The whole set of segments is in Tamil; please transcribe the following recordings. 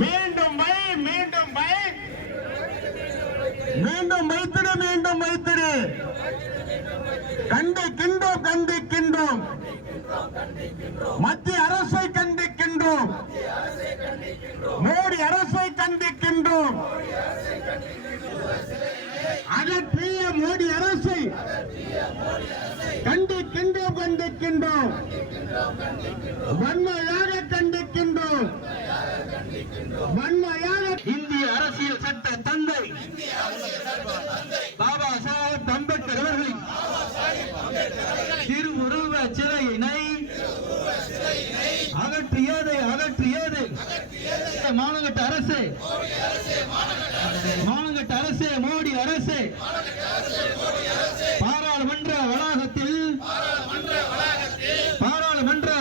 மீண்டும் வை மீண்டும் வை. மீண்டும் வைத்திடு மீண்டும் வைத்திடு. கண்டிக்கின்றோம் கண்டிக்கின்றோம். மத்திய அரசை கண்டிக்கின்றோம். மோடி அரசை கண்டிக்கின்றோம். அகற்றிய மோடி அரசை கண்டிக்கின்றோம் கண்டிக்கின்றோம். வன்மையாக வன்மையாக இந்திய அரசியல் சட்ட தந்தை பாபா சாஹேப் அம்பேத்கர் அவர்களின் திருவுருவ சிலையினை அகற்றியது அகற்றியது. மாநகட்ட அரசு. மாநகட்ட அரசு மோடி அரசு. பாராளுமன்ற வளாகத்தில் பாராளுமன்ற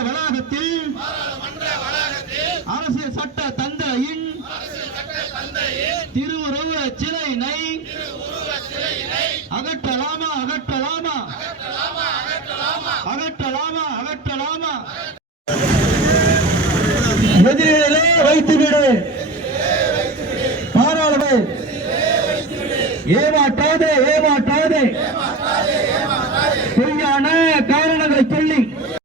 வளாகத்தில் அரசியல் சிலையினை அகற்றலாமா அகற்றலாமா? அகற்றலாமா அகற்றலாமா? எதிரிலே வைத்து விடு. பாராளுமை. ஏமாற்றாதே ஏமாற்றாதே.